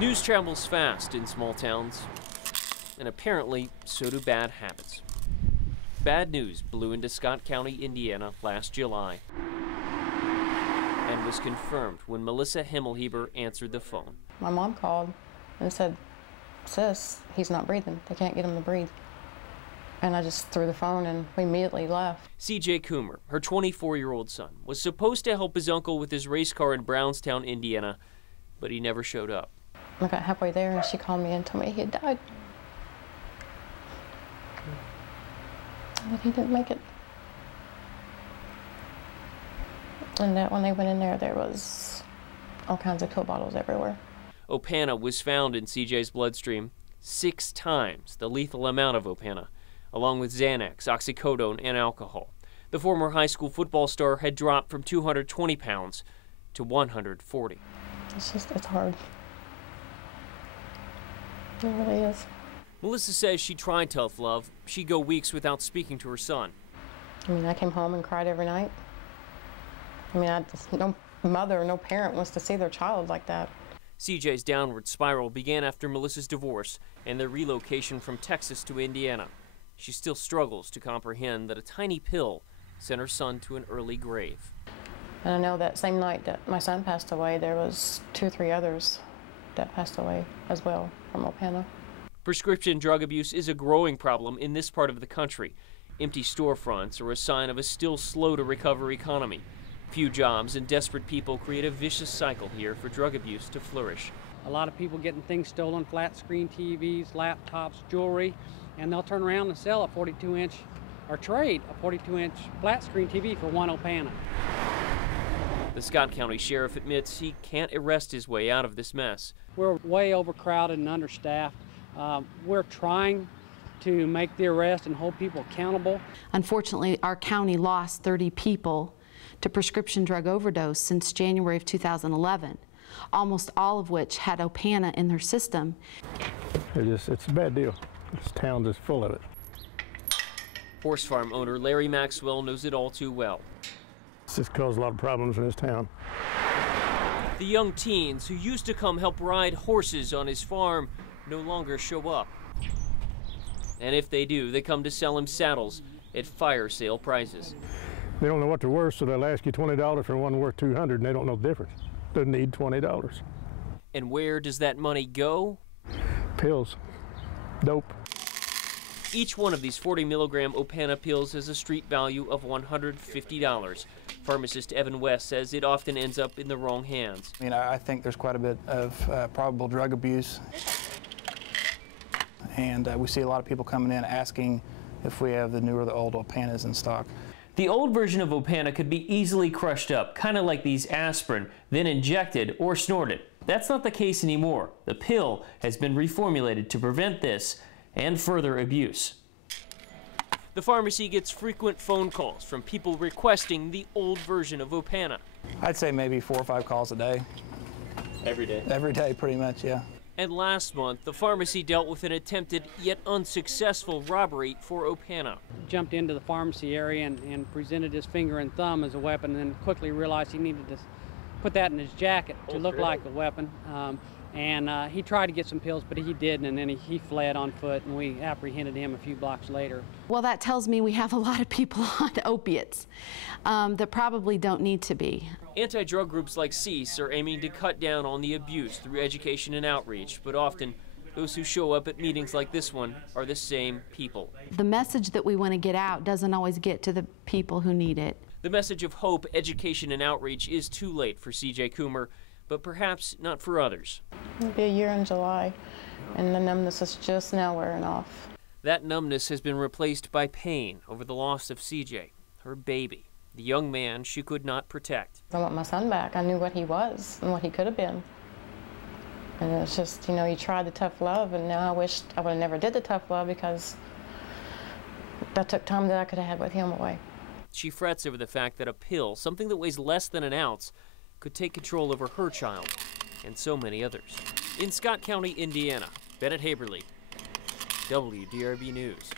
News travels fast in small towns, and apparently so do bad habits. Bad news blew into Scott County, Indiana last July and was confirmed when Melissa Himmelheber answered the phone. My mom called and said, "Sis, he's not breathing. They can't get him to breathe." And I just threw the phone and we immediately left. C.J. Coomer, her 24-year-old son, was supposed to help his uncle with his race car in Brownstown, Indiana, but he never showed up. I got halfway there and she called me and told me he had died. But he didn't make it. And that when they went in there, there was all kinds of pill bottles everywhere. OPANA was found in CJ's bloodstream, 6 times the lethal amount of OPANA, along with Xanax, oxycodone, and alcohol. The former high school football star had dropped from 220 pounds to 140. It's hard. It really is. Melissa says she tried tough love. She'd go weeks without speaking to her son. I mean, I came home and cried every night. I mean, no mother, no parent wants to see their child like that. CJ's downward spiral began after Melissa's divorce and their relocation from Texas to Indiana. She still struggles to comprehend that a tiny pill sent her son to an early grave. And I know that same night that my son passed away, there was 2 or 3 others that passed away as well from OPANA. Prescription drug abuse is a growing problem in this part of the country. Empty storefronts are a sign of a still slow-to-recover economy. Few jobs and desperate people create a vicious cycle here for drug abuse to flourish. A lot of people getting things stolen, flat screen TVs, laptops, jewelry, and they'll turn around and sell a 42-inch or trade a 42-inch flat screen TV for 1 OPANA. The Scott County Sheriff admits he can't arrest his way out of this mess. We're way overcrowded and understaffed. We're trying to make the arrest and hold people accountable. Unfortunately, our county lost 30 people to prescription drug overdose since January of 2011, almost all of which had OPANA in their system. It's a bad deal. This town is full of it. Horse farm owner Larry Maxwell knows it all too well. It's just caused a lot of problems in this town. The young teens who used to come help ride horses on his farm no longer show up. And if they do, they come to sell him saddles at fire sale prices. They don't know what they're worth, so they'll ask you $20 for one worth $200, and they don't know the difference. Doesn't need $20. And where does that money go? Pills. Dope. Each one of these 40-milligram OPANA pills has a street value of $150. Pharmacist Evan West says it often ends up in the wrong hands. I mean, I think there's quite a bit of probable drug abuse. And we see a lot of people coming in asking if we have the new or the old OPANAs in stock. The old version of OPANA could be easily crushed up, kind of like these aspirin, then injected or snorted. That's not the case anymore. The pill has been reformulated to prevent this and further abuse. The pharmacy gets frequent phone calls from people requesting the old version of OPANA. I'd say maybe 4 or 5 calls a day. Every day? Every day, pretty much, yeah. And last month, the pharmacy dealt with an attempted yet unsuccessful robbery for OPANA. Jumped into the pharmacy area and presented his finger and thumb as a weapon, and then quickly realized he needed to put that in his jacket to look like a weapon. He tried to get some pills, but he didn't, and then he fled on foot, and we apprehended him a few blocks later. Well, that tells me we have a lot of people on opiates that probably don't need to be. Anti-drug groups like CEASE are aiming to cut down on the abuse through education and outreach, but often those who show up at meetings like this one are the same people. The message that we want to get out doesn't always get to the people who need it. The message of hope, education, and outreach is too late for C.J. Coomer, but perhaps not for others. It'll be a year in July, and the numbness is just now wearing off. That numbness has been replaced by pain over the loss of C.J., her baby, the young man she could not protect. I want my son back. I knew what he was and what he could have been. And it's just, you know, you tried the tough love, and now I wish I would have never did the tough love because that took time that I could have had with him away. She frets over the fact that a pill, something that weighs less than an ounce, could take control over her child and so many others. In Scott County, Indiana, Bennett Haberly, WDRB News.